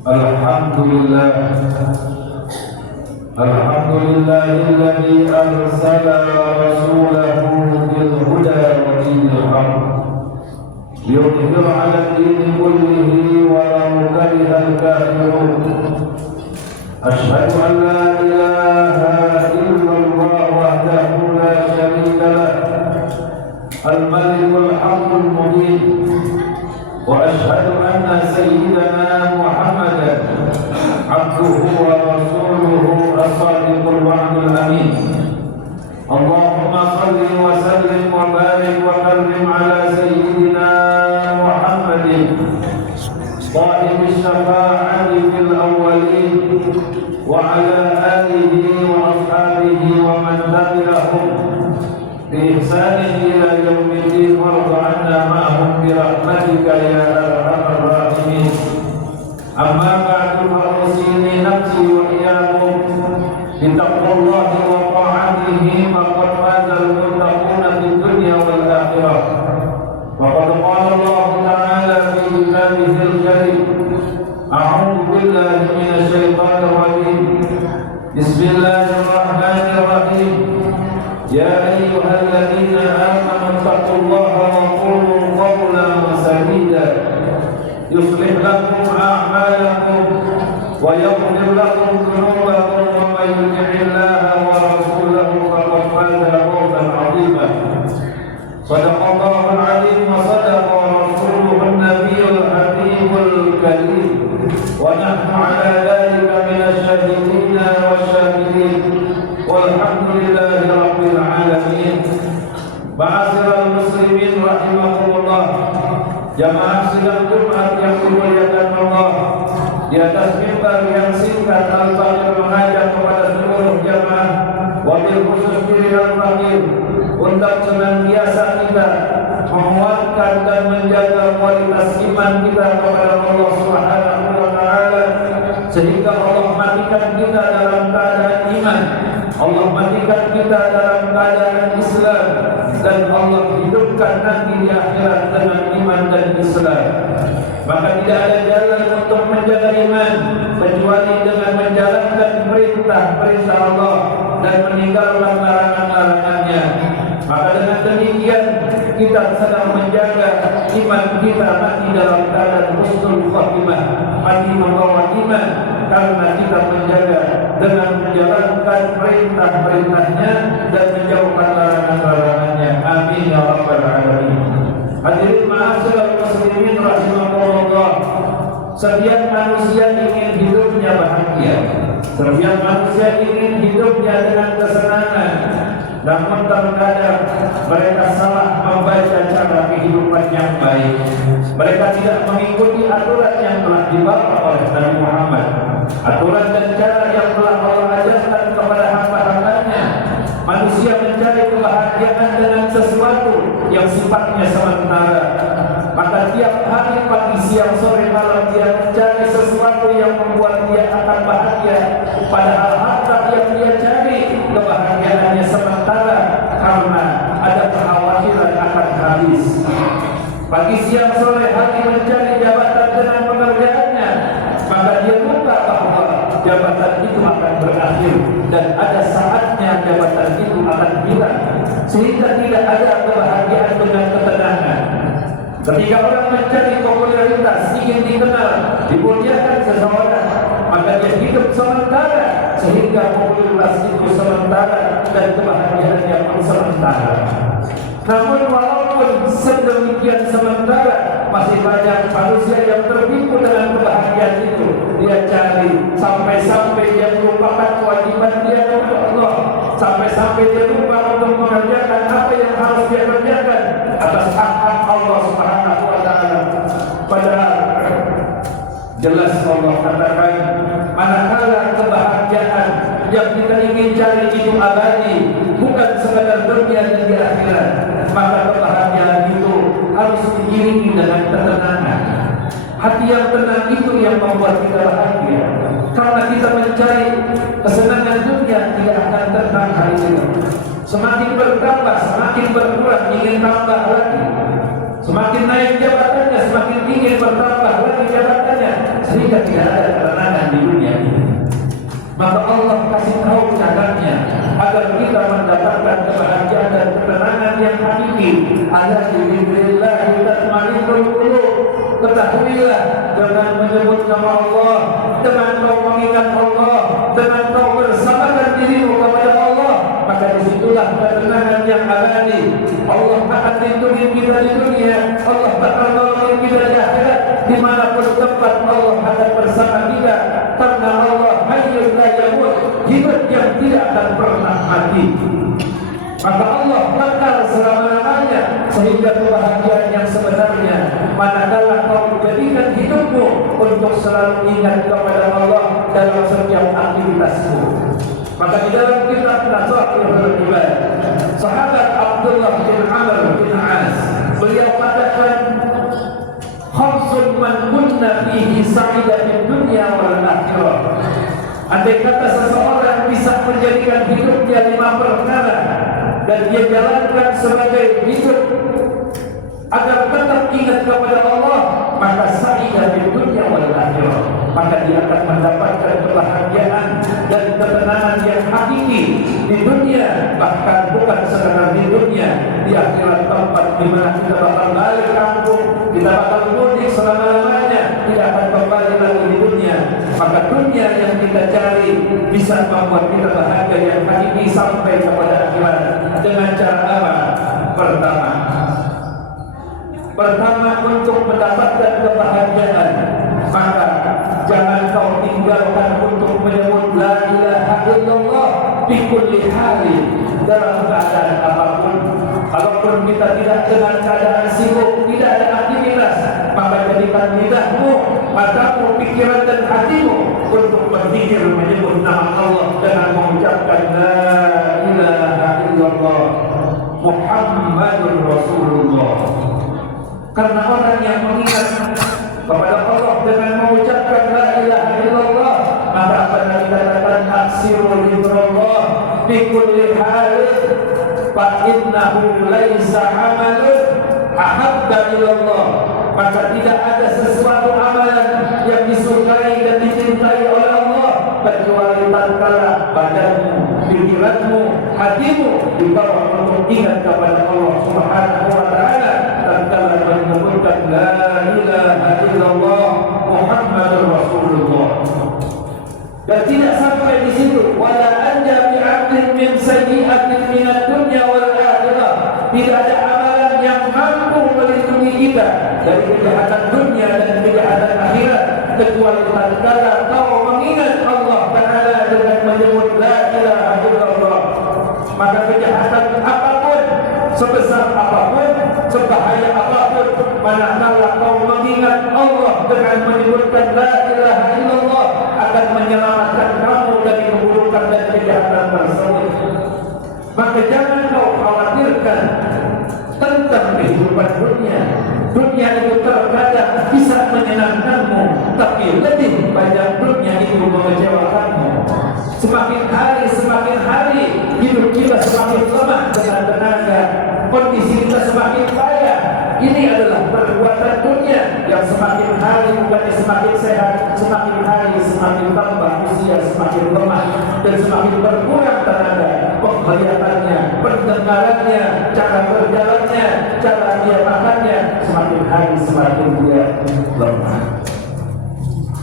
Alhamdulillah, alhamdulillahilladzi arsala rasulahu bil huda wa dinil haqq liyudhhirahu 'ala ad-dini kullihi walau karihal kafirun. Asyhadu an la ilaha illallah wahdahu la syarika lah, al-malikul haqqul mubin. وأشهد أن سيدنا محمدا عبده ورسوله الصادق الوعد الأمين. اللهم صل وسلم وبارك وكرم على سيدنا محمد صاحب الشفاعة في الأولين وعلى آله وأصحابه ومن تبعهم بإحسان إلى يوم الدين، وارض عنا معهم برحمتك يا أرحم الراحمين. أما بعد فأوصيني نفسي وإياكم بتقوى الله وطاعته، فقد فاز المتقون في الدنيا والآخرة. وقد قال الله تعالى في كتابه الكريم: أعوذ بالله من الشيطان الرجيم، بسم الله الرحمن الرحيم. يا أيها الذين آمنوا اتقوا الله وقولوا قولا سديدا يصلح لكم أعمالكم ويغفر لكم ذنوبكم، ومن يطع الله ورسوله فقد فاز فوزا عظيما. صدق الله العظيم وصدق رسوله النبي الحبيب الكريم، ونحن على ذلك من الشاهدين والشاكرين، والحمد لله رب العالمين. Ma'asyiral muslimin rahimakumullah, jamaah sidang Jumat yang dimuliakan Allah, di atas mimbar yang singkat Al-Faqir mengajak kepada seluruh jamaah, wabil khusus diri Al-Faqir, untuk senantiasa kita menguatkan dan menjaga kualitas iman kita kepada Allah Subhanahu wa Ta'ala, sehingga Allah matikan kita dalam keadaan iman, Allah matikan kita dalam keadaan Islam, dan Allah hidupkan nanti di akhirat dengan iman dan Islam. Maka tidak ada jalan untuk menjaga iman kecuali dengan menjalankan perintah-perintah Allah dan meninggalkan larangan-larangannya. Maka dengan demikian kita sedang menjaga iman kita mati dalam keadaan husnul khatimah, mati membawa iman, karena kita menjaga dengan menjalankan perintah-perintahnya dan menjauhkan larangan-larangannya. Amin ya rabbal alamin. Hadirin ma'asyiral muslimin rahimakumullah, setiap manusia ingin hidupnya bahagia, setiap manusia ingin hidupnya dengan kesenangan. Namun terkadang mereka salah membaca cara kehidupan yang baik. Mereka tidak mengikuti aturan yang telah dibawa oleh Nabi Muhammad, aturan dan cara yang telah Allah ajarkan kepada hamba-hambanya. Manusia mencari kebahagiaan dengan sesuatu yang sifatnya sementara. Maka tiap hari, pagi, siang, sore, malam dia mencari sesuatu yang membuat dia akan bahagia, padahal harta yang dia cari kebahagiaannya sementara, karena ada kekhawatiran akan habis. Pagi, siang, sore, hari mencari jabatan dengan pekerjaannya, maka dia lupa bahwa jabatan itu akan berakhir dan ada saatnya jabatan itu akan hilang, sehingga tidak ada kebahagiaan dengan ketenangan. Ketika orang mencari popularitas, ingin dikenal, dimuliakan seseorang, maka dia hidup sementara, sehingga popularitas itu sementara dan kebahagiaannya pun sementara. Namun walaupun sedemikian sementara, masih banyak manusia yang tertipu dengan kebahagiaan itu. Dia cari sampai-sampai dia melupakan kewajiban dia kepada Allah, sampai-sampai dia lupa untuk mengerjakan apa yang harus dia kerjakan atas hak-hak Allah Subhanahu wa Ta'ala. Padahal jelas Allah katakan, manakala kebahagiaan yang kita ingin cari itu abadi, bukan sekadar dunia dan di akhirat, maka kebahagiaan itu harus diiringi dengan ketenangan. Hati yang tenang itu yang membuat kita bahagia. Karena kita mencari kesenangan dunia, tidak akan tenang hari ini. Semakin bertambah, semakin berkurang, ingin tambah lagi. Semakin naik jabatannya, semakin ingin bertambah lagi jabatannya. sehingga tidak ada ketenangan di dunia ini. Maka Allah kasih tahu caranya agar kita mendapatkan kebahagiaan dan ketenangan yang hakiki. Ala dzikrillah tatma'innul qulub. Ketahuilah dengan menyebut nama Allah, dengan kau mengingat Allah, dengan kau bersamakan dirimu kepada Allah, maka disitulah ketenangan yang abadi. Allah akan lindungi kita di dunia, Allah akan menolong kita di akhirat. Dimanapun tempat Allah akan bersama kita, karena Allah hayyun la yamut, hidup yang tidak akan pernah mati. Maka Allah kekal selama-lamanya, sehingga kebahagiaan yang sebenarnya manakala kau menjadikan hidupmu untuk selalu ingat kepada Allah dalam setiap aktivitasmu. Maka di dalam kitab Nazairul Ibad, sahabat Abdullah bin Amr bin As, beliau katakan, khamsun man kunna fihi sa'ida fid dunya wal akhirah. Andai kata seseorang bisa menjadikan hidupnya 5 perkara dan dia jalankan sebagai hidup agar tetap ingat kepada Allah, maka sa'idah di dunia wal akhirah, maka dia akan mendapatkan kebahagiaan dan ketenangan yang hakiki di dunia, bahkan bukan sekedar di dunia, di akhirat tempat di mana kita bakal balik kampung, kita bakal mudik selama-lamanya, tidak akan kembali lagi di dunia. Maka dunia yang kita cari bisa membuat kita bahagia yang hakiki sampai kepada akhirat. Dengan cara apa? Pertama untuk mendapatkan kebahagiaan, maka jangan kau tinggalkan untuk menyebut la ilaha illallah fi kulli halin, dalam keadaan apapun. Kalaupun kita tidak dengan keadaan sibuk, tidak ada aktivitas, maka jadikan lidahmu, matamu, pikiran dan hatimu untuk berzikir menyebut nama Allah dengan mengucapkan la ilaha illallah Muhammadur Rasulullah. Karena orang yang mengingat kepada Allah dengan mengucapkan la ilaha illallah, maka akan dikatakan aksirul zikrullah fi kulli halin, fa innahu laisa amalun ahabba ilallah. Maka tidak ada sesuatu amalan yang disukai dan dicintai oleh Allah kecuali tatkala badanmu, pikiranmu, hatimu dibawa untuk ingat kepada Allah Subhanahu wa taala, tatkala menyebutkan la ilaha illallah Muhammadur Rasulullah. Dan tidak sampai di situ, wala anja bi'abdin min sayyi'atin minad dunya wal akhirah. Tidak ada amalan yang mampu melindungi kita dari kejahatan dunia dan kejahatan akhirat kecuali tatkala kau mengingat Allah Ta'ala dengan menyebut la ilaha illallah. Maka kejahatan apapun, sebesar apapun, sebahaya apapun, manakala kau mengingat Allah dengan menyebutkan la ilaha illallah, akan menyelamatkan kamu dari keburukan dan kejahatan tersebut. Maka jangan kau khawatirkan tentang kehidupan dunia. Dunia itu terkadang bisa menyenangkanmu, tapi lebih banyak dunia itu mengecewakanmu. Semakin hari hidup kita semakin lemah dengan tenaga, kondisi kita semakin payah. Ini adalah perbuatan dunia yang semakin hari bukannya semakin sehat, semakin hari semakin tambah usia, semakin lemah dan semakin berkurang tenaga, penglihatannya, pendengarannya, cara berjalannya, cara dia makannya, semakin hari semakin dia lemah.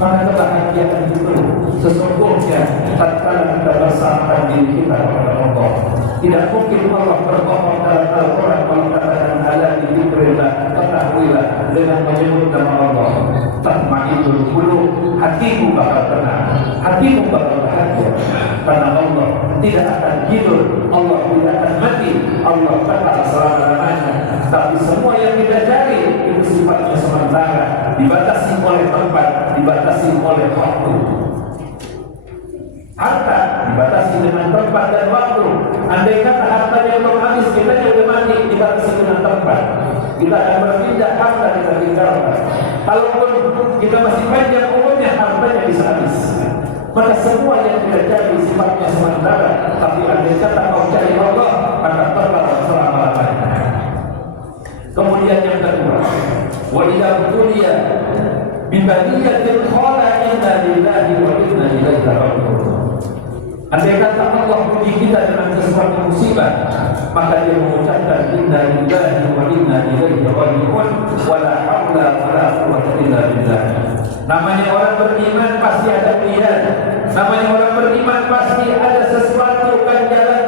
Maka kebahagiaan itu sesungguhnya tatkala kita bersama diri kita kepada Allah. Tidak mungkin Allah berbohong dalam Al-Quran mengatakan ala dzikrillah, ketahuilah dengan menyebut nama Allah tatma'innul qulub, hatimu bakal tenang, hatimu bakal bahagia. Karena Allah tidak akan tidur, Allah tidak akan mati, Allah kekal selama-lamanya. Tapi semua yang kita cari itu sifatnya sementara, dibatasi oleh tempat, dibatasi oleh waktu. Harta dibatasi dengan tempat dan waktu. Andai kata hartanya belum habis, kita sudah mati, dibatasi dengan tempat. Kita akan berpindah, harta kita tinggalkan. Kalaupun kita masih panjang umurnya, hartanya bisa habis. Maka semua yang kita cari sifatnya sementara. Tapi andai kata kau cari Allah, maka tetap selama-lamanya. Kemudian yang kedua, wa idza tuliya bibadiyatil khala inna lillahi wa inna ilaihi raji'un. Andai kata Allah puji kita dengan sesuatu musibah, maka dia mengucapkan inna lillahi wa inna ilaihi raji'un wa la haula wa la quwwata illa billah. Namanya orang beriman pasti ada ujian. Namanya orang beriman pasti ada sesuatu ganjaran.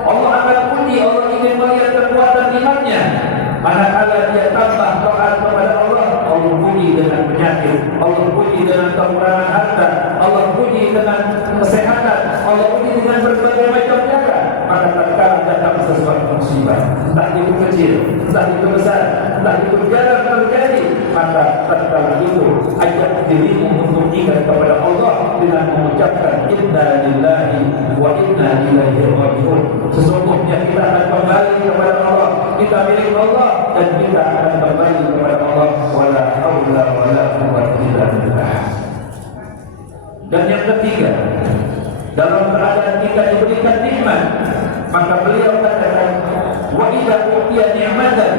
Allah akan puji, Allah ingin melihat kekuatan imannya. Manakala dia tambah taat kepada Allah, Allah puji dengan penyakit, Allah puji dengan kekurangan harta, Allah puji dengan kesehatan, Allah puji dengan berbagai macam cara. Maka tatkala datang sesuatu musibah, entah itu kecil, entah itu besar, entah itu jarang terjadi, maka tatkala itu ajak dirimu untuk ingat kepada Allah dengan mengucapkan inna lillahi wa inna ilaihi raji'un. Sesungguhnya kita akan kembali kepada Allah, kita milik Allah, dan kita akan kembali kepada Allah. Wala haula wala quwwata illa billah. Dan yang ketiga, dalam keadaan kita diberikan nikmat, maka beliau katakan wa idza utiya ni'matan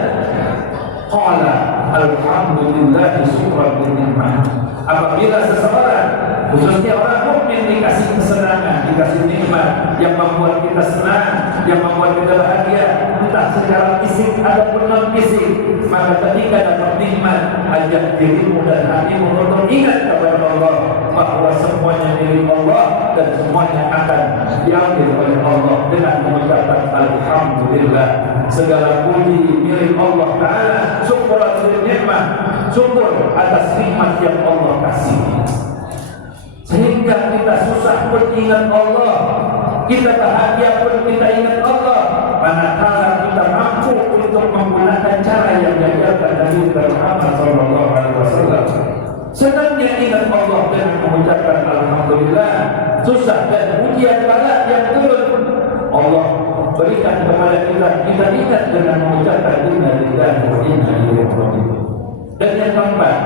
qala alhamdulillah syukran li ni'mah. Apabila seseorang, khususnya orang mukmin, dikasih kesenangan, dikasih nikmat yang membuat kita senang, yang membuat kita bahagia, entah secara fisik ataupun non fisik, maka ketika dapat nikmat, ajak dirimu dan hatimu untuk ingat kepada Allah bahwa semuanya milik Allah dan semuanya akan diambil oleh Allah dengan mengucapkan alhamdulillah. Segala puji milik Allah Ta'ala, syukur atas nikmat, syukur atas nikmat yang Allah kasih. Sehingga kita susah pun ingat Allah, kita bahagia pun kita ingat Allah, manakala kita mampu untuk menggunakan cara yang diajarkan Nabi Muhammad SAW. Senangnya ingat Allah dengan mengucapkan alhamdulillah. Susah dan ujian bala yang turun Allah berikan kepada kita ingat dengan mengucapkan inna lillahi wa inna ilaihi raji'un. Dan yang keempat,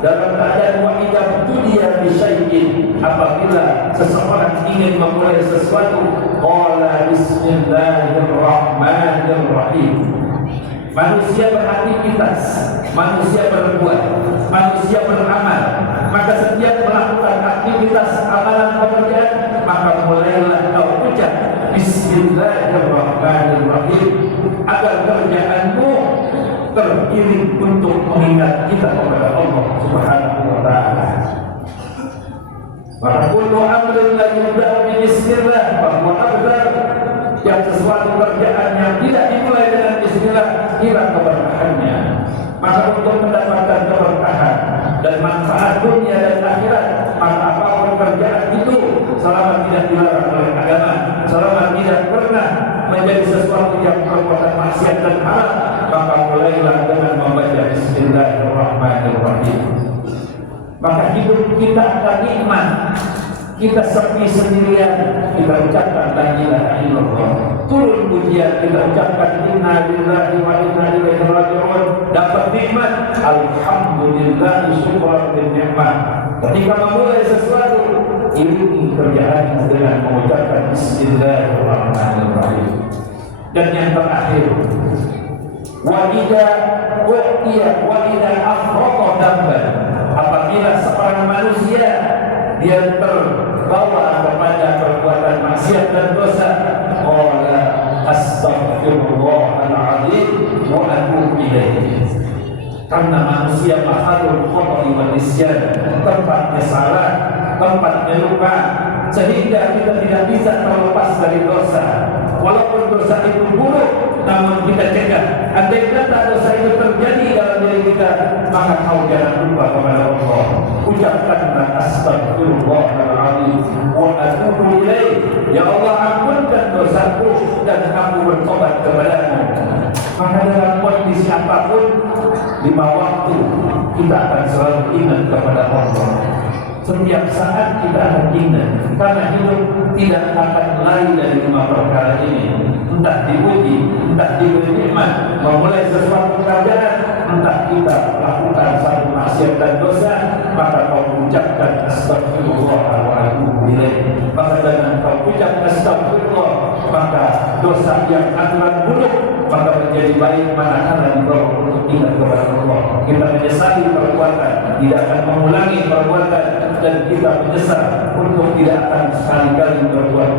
dalam keadaan wa idza tudiya bi syai'in, apabila seseorang ingin memulai sesuatu, qala bismillahirrahmanirrahim. Manusia beraktivitas, manusia berbuat, manusia beramal. Maka setiap melakukan aktivitas amalan pekerjaan, maka mulailah kau ucap bismillahirrahmanirrahim agar kerjaanmu teriring untuk mengingat kita kepada Allah Subhanahu wa ta'ala. Maka kullu amrin la yubda'u bi bismillah bahwa abdar, yang sesuatu kerjaan yang tidak dimulai dengan bismillah hilang keberkahannya. Maka untuk mendapatkan keberkahan dan manfaat dunia dan akhirat, maka apapun kerjaan itu selama tidak dilarang oleh agama, selama tidak pernah menjadi sesuatu yang perbuatan maksiat dan haram, maka mulailah dengan membaca bismillahirrahmanirrahim. Maka hidup kita akan nikmat. Kita sepi sendirian, kita ucapkan la ilaha illallah. Turun ujian, kita ucapkan inna lillahi wa inna ilaihi raji'un. Dapat nikmat, alhamdulillah syukran li ni'mah. Ketika memulai sesuatu, iringi kerjaan dengan mengucapkan bismillahirrahmanirrahim. Dan yang terakhir, wa idza uqiya wa idza afrata damban, apabila seorang manusia dia terbawa kepada perbuatan maksiat dan dosa, qala astaghfirullahaladzim wa atubu ilaihi. Karena manusia makhluk khata'i wa nisyan, tempatnya salah, tempatnya lupa, sehingga kita tidak bisa terlepas dari dosa. Walaupun dosa itu buruk, namun kita cegah. Andai kata dosa itu terjadi dalam diri kita, maka kau jangan lupa kepada Allah. Ucapkanlah astagfirullahaladzim wa atubu ilaih. Ya Allah, ampunkan dosaku dan aku bertobat kepadamu. Maka dalam kondisi apapun, 5 waktu kita akan selalu ingat kepada Allah. Setiap saat kita akan ingat, karena hidup tidak akan lari dari 5 perkara ini. Entah diuji, entah diberi nikmat, memulai sesuatu pekerjaan, entah kita lakukan satu maksiat dan dosa, maka kau ucapkan astagfirullah wa atubu ilaih. Maka dengan kau ucap astagfirullah, maka dosa yang aturan buruk maka menjadi baik manakala dibawa untuk ingat kepada Allah. Kita menyesali perbuatan perbuatan, tidak akan mengulangi perbuatan, dan kita menyesal untuk tidak akan sekali-kali berbuat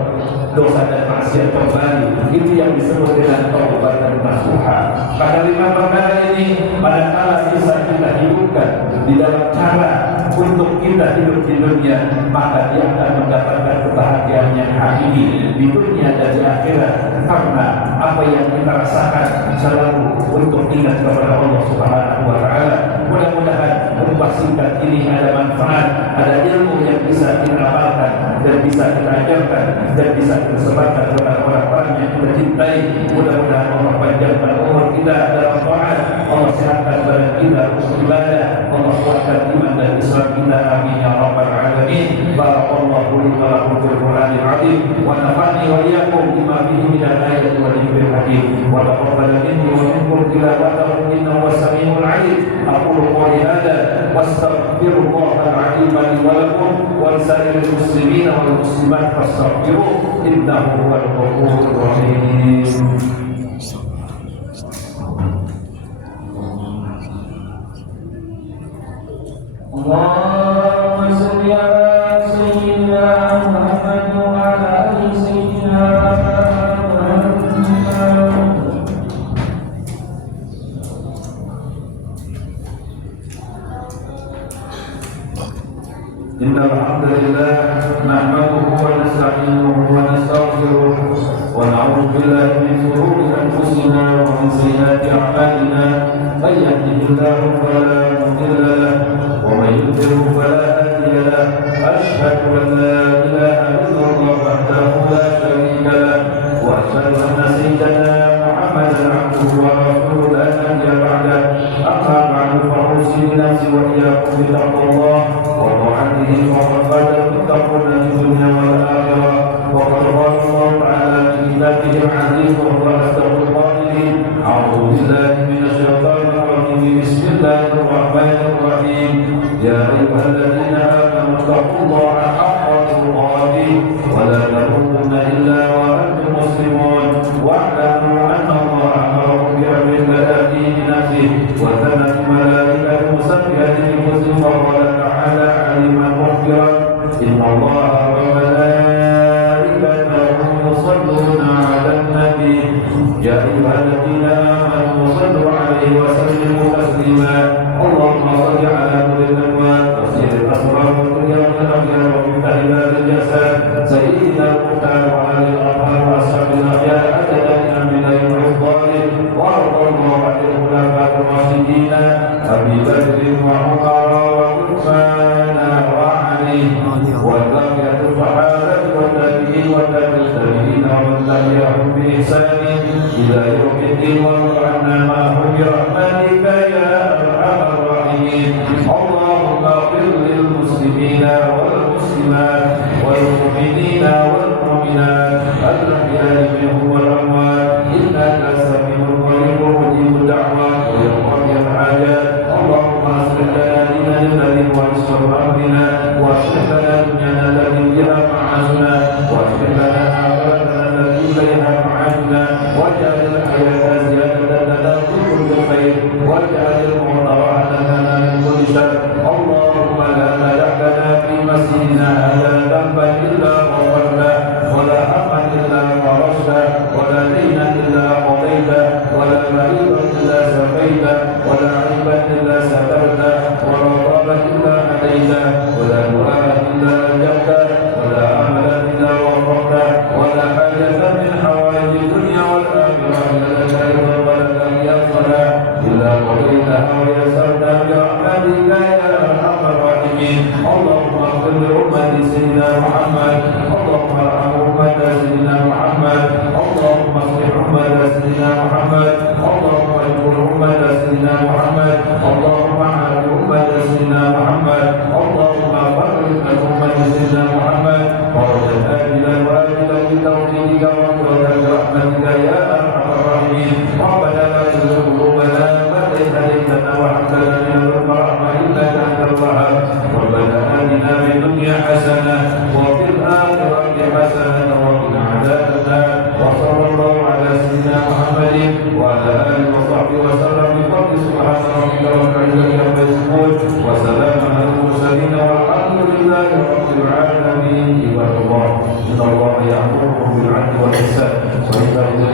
dosa dan maksiat kembali. Itu yang disebut dengan taubatan nasuha. Pada 5 perkara ini manakala bisa kita hidupkan di dalam cara untuk kita hidup di dunia, maka dia akan mendapatkan kebahagiaan yang hakiki di dunia dan di akhirat, karena apa yang kita rasakan selalu untuk ingat kepada Allah Subhanahu wa Ta'ala. Mudah-mudahan rumah singkat ini ada manfaat, ada ilmu yang bisa kita amalkan dan bisa kita ajarkan dan bisa kita sebarkan kepada orang-orang yang kita cintai. Mudah-mudahan Allah panjangkan umur kita dalam taat, Allah sehatkan badan kita untuk ibadah, Allah kuatkan iman dan Islam kita. Amin ya rabbal alamin. Barakallahu li wa lakum fil Qur'anil azim wa nafa'ni wa iyyakum bima fihi min al-ayati wal dhikril hakim wa taqabbal minni wa minkum tilawatahu innahu was-sami'ul 'alim. Aqulu qawli hadha wastaghfirullahal 'azim li wa lakum wa lisa'iril muslimin wal muslimat fastaghfiruhu innahu huwal ghafurur rahim. Allahumma shalli ala sayyidina Muhammad wa ala ali sayyidina Muhammad. Innal hamdalillah nahmaduhu wa nasta'inuhu wa nastaghfiruh wa na'udzu billahi min shururi anfusina wa min sayyiati a'malina. May yahdihillahu fala mudilla lahu ومن يضلل فلا هادي له. أشهد أن لا إله إلا الله وحده لا شريك له وأشهد أن سيدنا محمدا عبده ورسوله لا نبي بعده. أما بعد فأوصي بنفسي وإياكم بتقوى الله وطاعته وقد فاز المتقون في الدنيا والآخرة. وقد قال الله تعالى في كتابه العزيز وهو أصدق القائلين: أعوذ بالله من الشيطان الرجيم بسم الله الرحمن الرحيم. يا أيها الذين آمنوا اتقوا الله حق تقاته ولا تموتن إلا وأنتم مسلمون واعلموا أن الله أمركم بأمر بدأ فيه بنفسه وثبت ملائكته مسبحة بمسلم. وقال تعالى علما مخبرا: إن الله وملائكته يصلون على النبي يا أيها الذين آمنوا صلوا عليه وسلموا تسليما. اللهم صل على نور الأكوان وسير الأسرار والدنيا والأخيار ومفتاح باب الجسد سيدنا المختار وعلى الأطهار وأصحاب الأخيار أجل من الظالم. وارض الله عن الخلفاء الراشدين أبي بكر وعمر وعثمان وعلي وبقية الصحابة والتابعين والتابعين ومن تبعهم بإحسان إلى يوم الدين. وارض عنا معهم برحمتك يا أرحم الراحمين. اللهم اغفر للمسلمين والمسلمات والمؤمنين والمؤمنات الأحياء منهم والأموات إنك سميع قريب مجيب الدعوات ويقضي الحاجات. اللهم اصلح لنا ديننا الذي هو عصمة أمرنا واصلح لنا دنيانا التي فيها معاشنا واصلح لنا آخرتنا التي إليها معادنا واجعل الحياة زيادة لنا في كل خير واجعل الموت راحة لنا من كل شر. اللهم لا تدع لنا في مسجدنا هذا ذنبا إلا غفرته ولا حقا إلا فرجته ولا دينا إلا قضيته ولا مريضا إلا شفيته ولا عيبا إلا سترته ولا ضالا إلا هديته ولا دعاء إلا أجبته ولا عملا إلا وفقته ولا حاجة من حوائج الدنيا والآخرة لك رضا ولك يسرا إلا قضيتها ويسرتها برحمتك يا أرحم الراحمين. اللهم اغفر لأمة سيدنا محمد. اللهم ارحم أمة سيدنا محمد. اللهم اصلح أمة سيدنا محمد. اللهم اجبر أمة سيدنا محمد. اللهم عافِ أمة سيدنا محمد. اللهم فرج عن أمة سيدنا محمد فرجا آجلا وآجلا بتوفيقك وقدرتك برحمتك يا أرحم الراحمين. ربنا لا تزغ قلوبنا بعد إذ هديتنا وهب لنا من لدنك رحمة إنك أنت الوهاب. ربنا آتنا في الدنيا حسنة وفي الآخرة حسنة وقنا عذاب النار. وصلى الله على سيدنا محمد وعلى آله وصحبه وسلم بفضل سبحان ربك رب العزة عما يصفون بالعدل والإحسان وإيتاء ذي